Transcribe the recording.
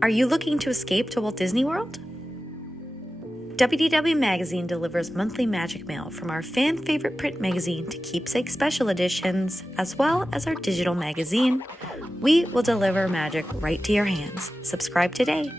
Are you looking to escape to Walt Disney World? WDW Magazine delivers monthly magic mail from our fan-favorite print magazine to keepsake special editions, as well as our digital magazine. We will deliver magic right to your hands. Subscribe today.